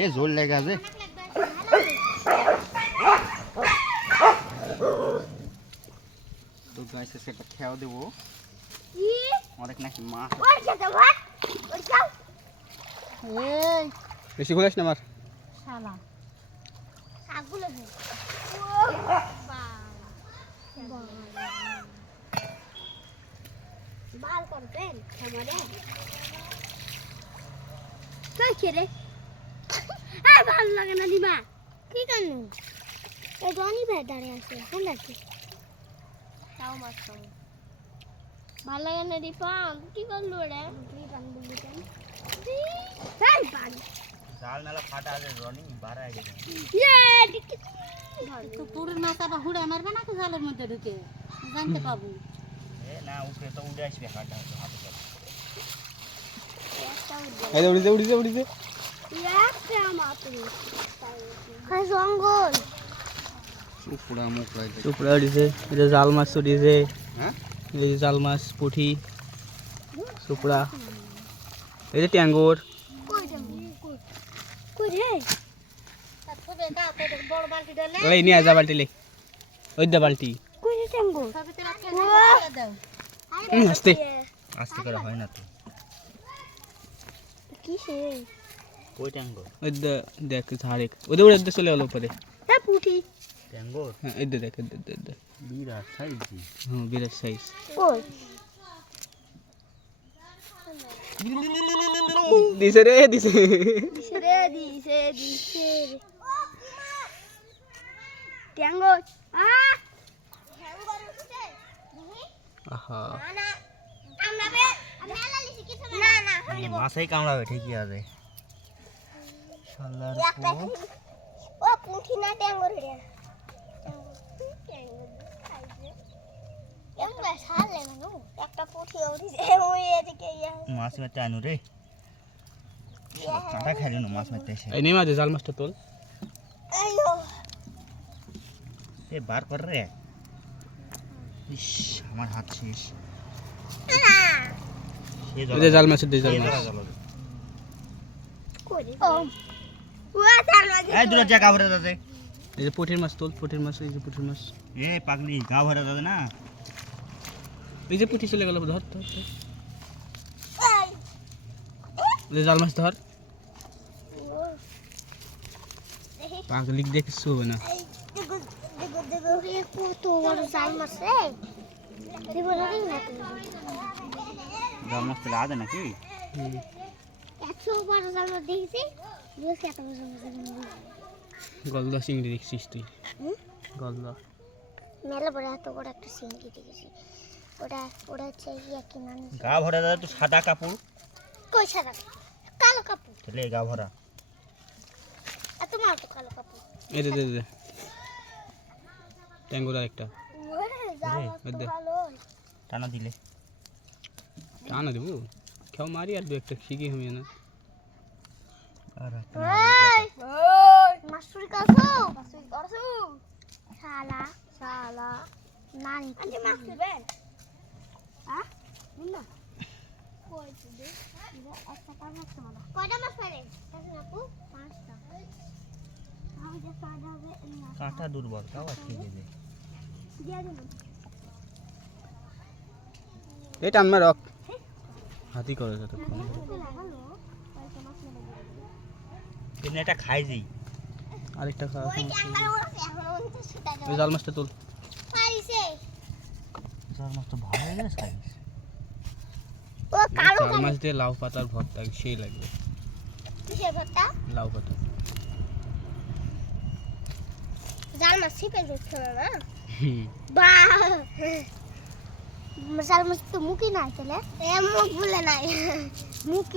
এ জোর লেগে আছে। তো গাইছে সেটা খেয়াও দেবো। অনেক নাকি মাছ এই। বেশি ঘুরাস না আমার। শালা। বাল করবেন খামারে তাই ছেড়ে আর ভালো লাগে না দিবা। কি কেন এই রনি ভাই দাঁড়িয়ে আছে এখন আছে তাও মাছ খাব। ভালো লাগে না দীপা কি করল রে? তাই বাড়ি। জাল নালা ফাটা আছে রনি বাড়া গেছে ইয়ে ডিকি তো পুরুর মাছ আবার হুড়ে মারবে না তো জালের মধ্যে ঢুকে? জানতে পাবো। এ না উপরে তো উঠে আসবে হাঁটা হাতে করে। এই যে উড়িতে উড়িতে উড়িতে একটা মাত্র হ্যাঁ জঙ্গল উপরা মুখ লাগে উপরে উড়িছে এই যে জাল মাছ উড়িছে হ্যাঁ এই যে জাল মাছ পুঠি সুপড়া এই যে ট্যাঙ্গর কই যাব কই রে বড় বালতি ডালে এই নিয়ে যা বালতি লে ওই দা বালতি আস্তে। আস্তে করে হয় না তো। কি সে কই ট্যাঙ্গো ওই দেখ ঝাড়ে ওদের উড়ে দে চলে গেল উপরে। তা পুঠি। ট্যাঙ্গো হ্যাঁ এই দেখ এই দে। বিরাট সাইজ হ্যাঁ বিরাট সাইজ কই? দিছে রে দিছে। দিছে রে দিছে দিছে রে। টাঙ্গো আ টাঙ্গো উঠছে আহা না আমরা বে আমি আলা লিছি কিছু না না মাছাই কামড়াবে ঠিকই আছে। ও পুঠি না টাঙ্গো রে এমন সালে মানু একটা পুঠি উঠছে ওই এদিকে মাছ মারতে আনু রে। কাঁটা খাইল না মাছ মারতে এসে। এই নেমা দে জাল মাছটা তোল। আইও এ বার কর রে। ইস আমার হাত শেষ। সে এই যে জাল মাছের দে জাল মাছ। এই দুটো জায়গা ভরে দাদে এই যে পুঠির মাছ তোল মাছ এই যে পুঠির মাছ। এ পাগলি গা ভরে না। এই যে পুঠি চলে গেল ধর ধর। যে জাল মাছ ধর। পাগলিক দেখে শুবে না। কত বড় জাল মাছ রে দেখো রে না। জাল মাছ তাহলে আদে নাকি। এত বড় জাল মাছ দেখেছি? দেখছি এত বড় জাল মাছ গলদা চিংড়ি দেখছিস তুই? গলদা। মেলা বড় এত বড় একটা সিঙ্গি দেখেছি। ওটা ওটা হচ্ছে ইয়া কি নাম? গা ভরে দাদা তো সাদা কাপড়। কই সাদা? কালো কাপড়। তাহলে গা ভরা। এত মাল তো কালো কাপড়। এই দে দে দে। ট্যাঙ্গুর। ভালো। টানা দিলে। টানা দেবো? খেও মারি আর দু একটা শিখি আমি না। হ্যাঁ কয়টা মাছ পারে কাঁটা দুর্বল তাও আটকে দেবে? এটা আমার রক হাতি করে যতক্ষণ লাগালো কয়টা মাছ কিন্তু এটা খাই যাই আরেকটা খাওয়া ওই জাল মাছটা তোল। পারিছে। জাল মাছ তো ভালো হয়ে ও কালো জাল মাছ দিয়ে লাউ পাতার ভর্তা সেই লাগবে। কিসের ভর্তা? লাউ পাতা। জাল মাছ ছিপে ঢুকছে না হুম বা জাল মাছ তো মুখই নাই তাহলে এ মুখ